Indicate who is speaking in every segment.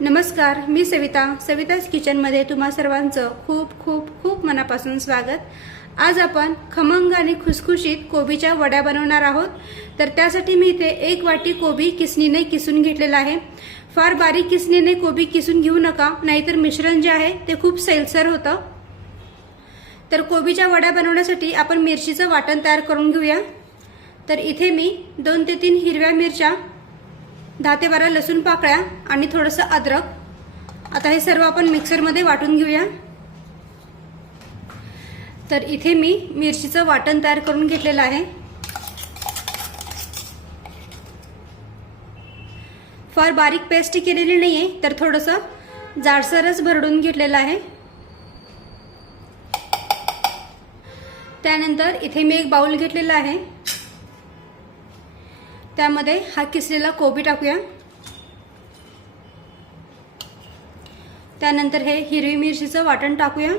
Speaker 1: नमस्कार मी सविता सविताज किचनमध्ये तुम्हा सर्वांचं खूप खूप खूप मनापासून स्वागत. आज आपण खमंग आणि खुसखुशीत कोबीच्या वड्या बनवणार आहोत. तर त्यासाठी मी इथे एक वाटी कोबी किसणीने किसून घेतलेला आहे. फार बारीक किसणीने कोबी किसून घेऊ नका नाहीतर मिश्रण जे आहे ते खूप सैलसर होतं. तर कोबीच्या वड्या बनवण्यासाठी आपण मिरचीचं वाटण तयार करून घेऊया. तर इथे मी दोन ते तीन हिरव्या मिरच्या दहा ते बारा लसूण पाकळ्या आणि थोडंसं अद्रक. आता हे सर्व आपण मिक्सरमध्ये वाटून घेऊया. तर इथे मी मिरचीचं वाटण तयार करून घेतलेलं आहे. फार बारीक पेस्ट केलेली नाही आहे तर थोडंसं जाडसरच भरडून घेतलेलं आहे. त्यानंतर इथे मी एक बाउल घेतलेला आहे. त्यामध्ये हा किसलेला कोबी टाकूया. त्यानंतर हे हिरवी मिरचीचं वाटण टाकूया.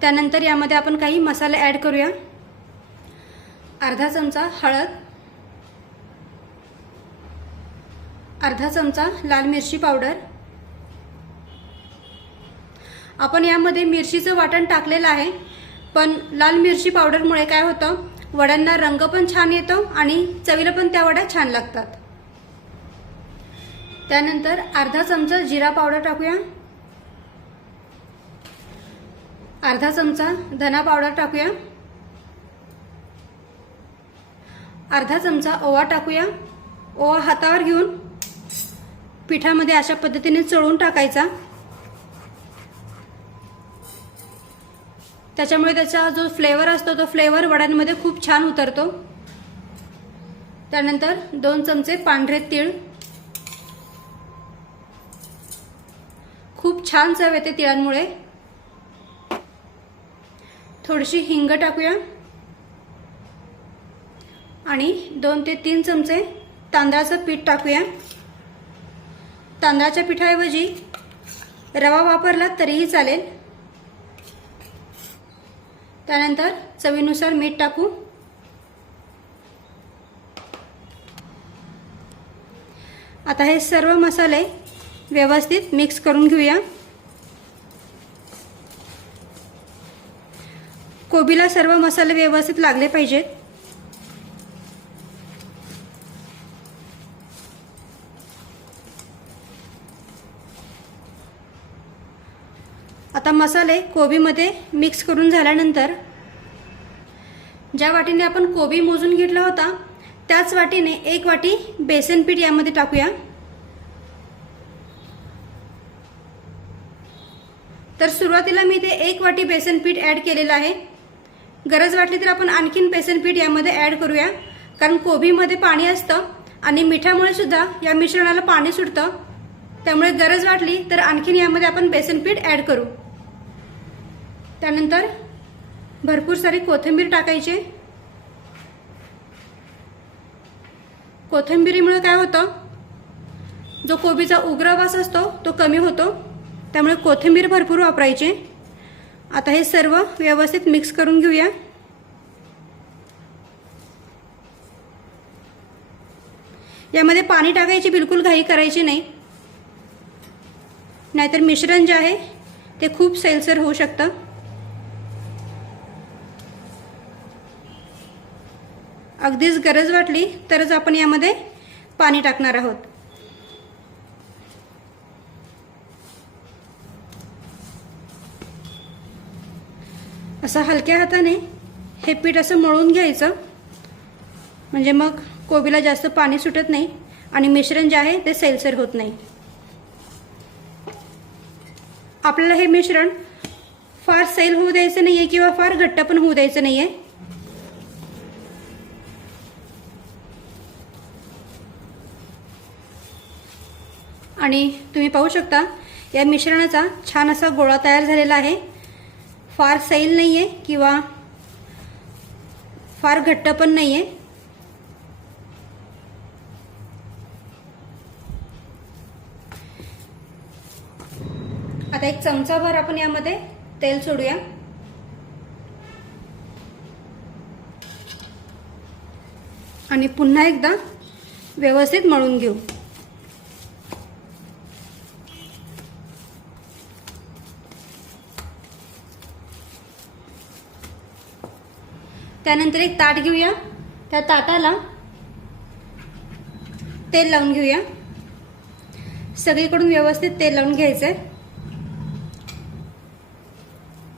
Speaker 1: त्यानंतर यामध्ये आपण काही मसाले ॲड करूया. अर्धा चमचा हळद. अर्धा चमचा लाल मिरची पावडर. आपण यामध्ये मिरचीचं वाटण टाकलेलं आहे. पण लाल मिरची पावडरमुळे काय होतं? वड्यांना रंग पण छान येतो आणि चवीला पण त्या वड्या छान लागतात. त्यानंतर अर्धा चमचा जिरा पावडर टाकूया. अर्धा चमचा धना पावडर टाकूया. अर्धा चमचा ओवा टाकूया. ओवा हातावर घेऊन पिठामध्ये अशा पद्धतीने चळून टाकायचा. त्याच्यामुळे त्याचा जो फ्लेवर असतो तो फ्लेवर वड्यांमध्ये खूप छान उतरतो. त्यानंतर दोन चमचे पांढरे तीळ. खूप छान चव येते तिळांमुळे. थोडीशी हिंग टाकूया. आणि दोन ते तीन चमचे तांदळाचं पीठ टाकूया. तांदळाच्या पिठाऐवजी रवा वापरला तरीही चालेल. त्यानंतर चवीनुसार मीठ टाकू. आता हे सर्व मसाले व्यवस्थित मिक्स करून घेऊया. कोबीला सर्व मसाले व्यवस्थित लागले पाहिजेत. आता मसाले कोबीमध्ये मिक्स करून झाल्यानंतर ज्या वाटीने आपण कोबी मोजून घेतला होता त्याच वाटीने एक वाटी बेसन पीठ यामध्ये टाकूया. तर सुरुवातीला मी इथे एक वाटी बेसन पीठ ॲड केलेलं आहे. गरज वाटली तर आपण आणखीन बेसन पीठ यामध्ये ॲड करूया. कारण कोबीमध्ये पाणी असतं आणि मिठामुळे सुद्धा या मिश्रणाला पाणी सुटतं. त्यामुळे गरज वाटली तर आणखीन यामध्ये आपण बेसन पीठ ॲड करू. त्यानंतर भरपूर सारी कोथिंबीर टाकायची. कोथिंबिरीमुळे काय होतं? जो कोबीचा उग्र वास असतो तो कमी होतो. त्यामुळे कोथिंबीर भरपूर वापरायची. आता हे सर्व व्यवस्थित मिक्स करून घेऊया. यामध्ये पाणी टाकायची बिलकुल घाई करायची नाही. नाहीतर मिश्रण जे आहे ते खूप सैलसर होऊ शकतं. अगदीच गरज वाटली तरच आपण यामध्ये पाणी टाकणार आहोत. असं हलक्या हाताने हे पीठ असं मळून घ्यायचं. म्हणजे मग कोबीला जास्त पाणी सुटत नाही आणि मिश्रण जे आहे ते सैलसर होत नाही. आपल्याला हे मिश्रण फार सैल होऊ द्यायचं नाही आहे किंवा फार घट्ट पण होऊ द्यायचं नाही आहे आणि तुम्ही पाहू शकता या मिश्रणाचा छान असा गोळा तयार झालेला आहे. फार सैल नाही आहे किंवा फार घट्ट पण नाही आहे आता एक चमचाभर आपण यामध्ये तेल सोडूया. आणि पुन्हा एकदा व्यवस्थित मळून घेऊ. त्यानंतर एक ताट घेऊया. त्या ताटाला तेल लावून घेऊया. सगळीकडून व्यवस्थित तेल लावून घ्यायचं आहे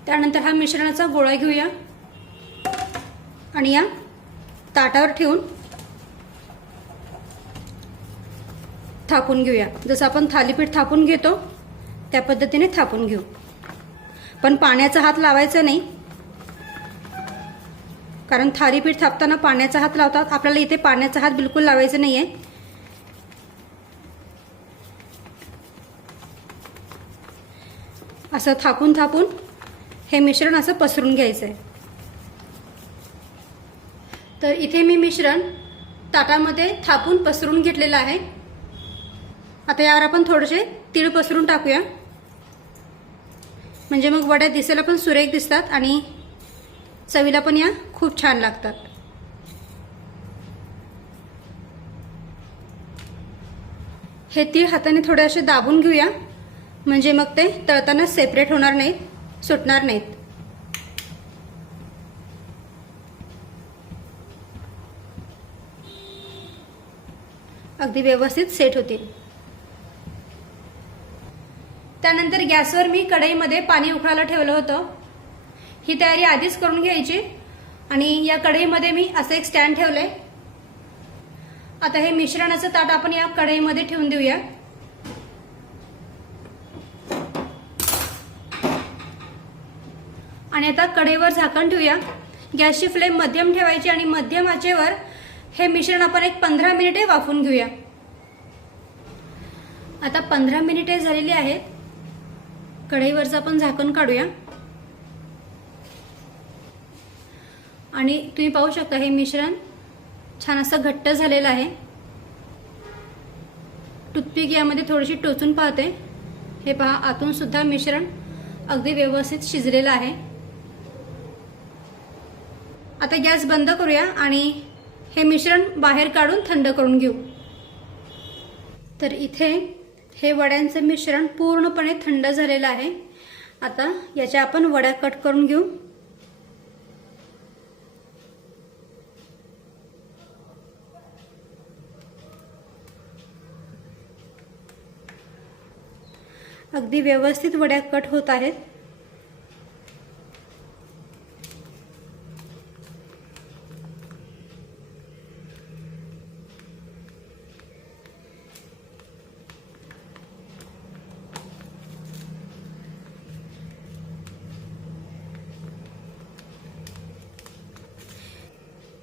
Speaker 1: त्यानंतर हा मिश्रणाचा गोळा घेऊया. आणि या ताटावर ठेवून थापून घेऊया. जसं आपण थालीपीठ थापून घेतो त्या पद्धतीने थापून घेऊ. पण पाण्याचा हात लावायचा नाही. कारण थालीपीठ थापताना पाण्याचा हात लावतात. आपल्याला इथे पाण्याचा हात बिलकुल लावायचा नाही आहे असं थापून थापून हे मिश्रण असं पसरून घ्यायचं आहे तर इथे मी मिश्रण ताटामध्ये थापून पसरून घेतलेलं आहे. आता यावर आपण थोडेसे तीळ पसरून टाकूया. म्हणजे मग वड्या दिसायला पण सुरेख दिसतात आणि चवीला पण या खूप छान लागतात. हे तीळ हाताने थोडे असे दाबून घेऊया. म्हणजे मग ते तळताना सेपरेट होणार नाहीत सुटणार नाहीत. अगदी व्यवस्थित सेट होतील. त्यानंतर गॅसवर मी कढईमध्ये पाणी उकळायला ठेवलं होतं. ही तयारी आधीच करून घ्यायची. आणि या कढईमध्ये मी असं एक स्टँड ठेवलंय. आता हे मिश्रणाचं ताट आपण या कढईमध्ये ठेवून देऊया. आणि आता कढईवर झाकण ठेवूया. गॅसची फ्लेम मध्यम ठेवायची आणि मध्यम आचेवर हे मिश्रण आपण एक पंधरा मिनिटे वाफून घेऊया. आता पंधरा मिनिटे झालेली आहेत. कढईवरचं आपण झाकण काढूया. आणि तुम्ही पाहू शकता हे मिश्रण छान असं घट्ट झालेलं आहे. टूथपिक यामध्ये थोडीशी टोचून पाहते. हे पहा आतून सुद्धा मिश्रण अगदी व्यवस्थित शिजलेलं आहे. आता गॅस बंद करूया आणि हे मिश्रण बाहेर काढून थंड करून घेऊ. तर इथे हे वड्यांचं मिश्रण पूर्णपणे थंड झालेलं आहे. आता याच्या आपण वड्या कट करून घेऊ. अगदी व्यवस्थित वड्या कट होत आहेत.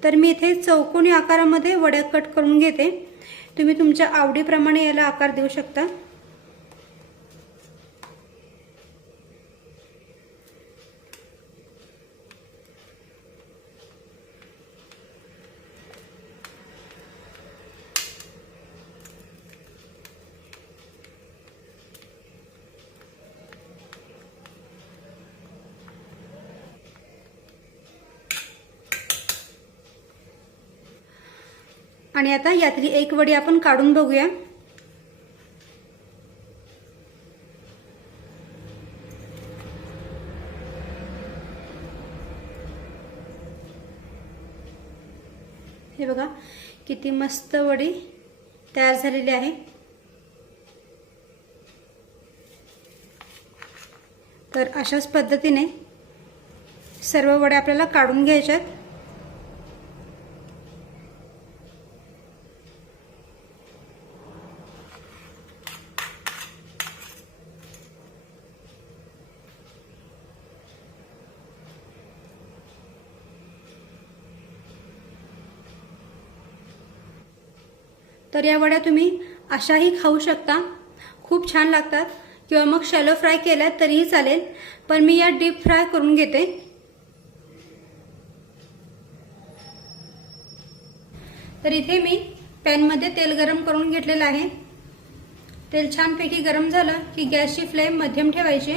Speaker 1: तर मी इथे चौकोनी आकारामध्ये वड्या कट करून घेते. तुम्ही तुमच्या आवडीप्रमाणे याला आकार देऊ शकता. आणि आता यातली एक वडी आपण काढून बघूया. हे बघा किती मस्त वडी तयार झालेली आहे. तर अशाच पद्धतीने सर्व वड्या आपल्याला काढून घ्यायच्यात. तर या वड्या तुम्ही अशाही खाऊ शकता. खूप छान लागतात. किंवा मग शॅलो फ्राय केल्या तरीही चालेल. पण मी या डीप फ्राय करून घेते. तर इथे मी पॅनमध्ये तेल गरम करून घेतलेलं आहे. तेल छानपैकी गरम झालं की गॅसची फ्लेम मध्यम ठेवायची.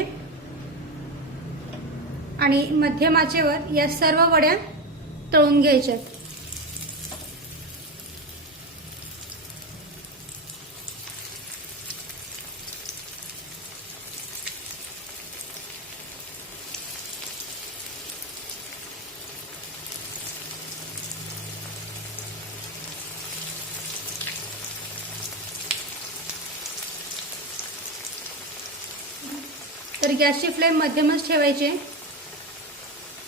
Speaker 1: आणि मध्यम आचेवर या सर्व वड्या तळून घ्यायच्यात. गॅसची फ्लेम मध्यमच ठेवायची.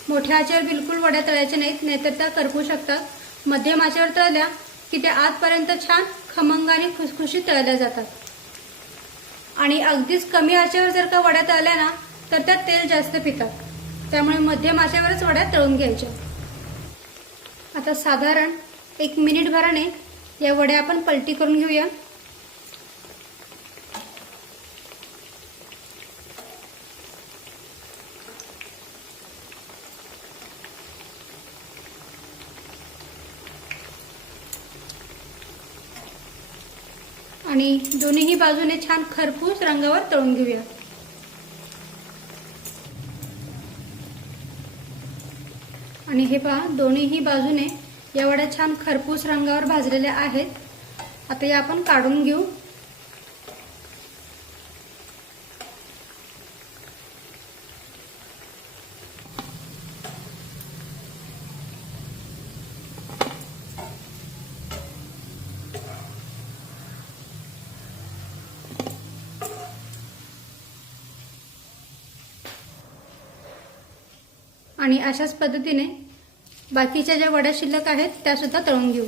Speaker 1: मोठ्या आचेवर बिलकुल वड्या तळायच्या नाहीत नाहीतर त्या करपू शकतात. मध्यम आचेवर तळल्या की त्या आतपर्यंत छान खमंग आणि खुसखुशीत तळल्या जातात. आणि अगदीच कमी आचेवर जर का वड्या तळल्या ना तर त्यात तेल जास्त पितात. त्यामुळे मध्यम आचेवरच वड्या तळून घ्यायच्या. आता साधारण एक मिनिट भराने या वड्या आपण पलटी करून घेऊया. आणि दोन्हीही बाजूने छान खरपूस रंगावर तळून घेऊया. आणि हे पहा दोन्हीही बाजूने या वड्या छान खरपूस रंगावर भाजलेल्या आहेत. आता या आपण काढून घेऊ. आणि अशाच पद्धतीने बाकीच्या ज्या वड्या शिल्लक आहेत त्यासुद्धा तळून घेऊ.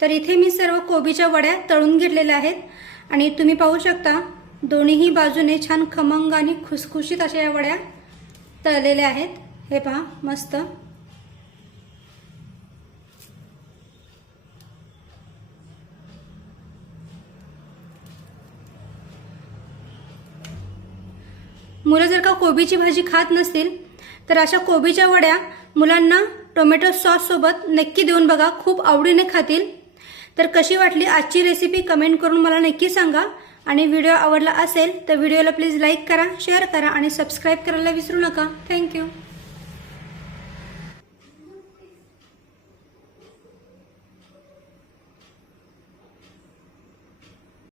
Speaker 1: तर इथे मी सर्व कोबीच्या वड्या तळून घेतलेल्या आहेत. आणि तुम्ही पाहू शकता दोन्हीही बाजूने छान खमंग आणि खुसखुशीत अशा या वड्या तळलेल्या आहेत. हे पहा मस्त. मुलं जर का कोबीची भाजी खात नसतील तर अशा कोबीच्या वड्या मुलांना टोमॅटो सॉससोबत नक्की देऊन बघा. खूप आवडीने खातील. तर कशी वाटली आजची रेसिपी कमेंट करून मला नक्की सांगा. आणि व्हिडिओ आवडला असेल तर व्हिडिओला प्लीज लाईक करा शेअर करा आणि सबस्क्राईब करायला विसरू नका. थँक्यू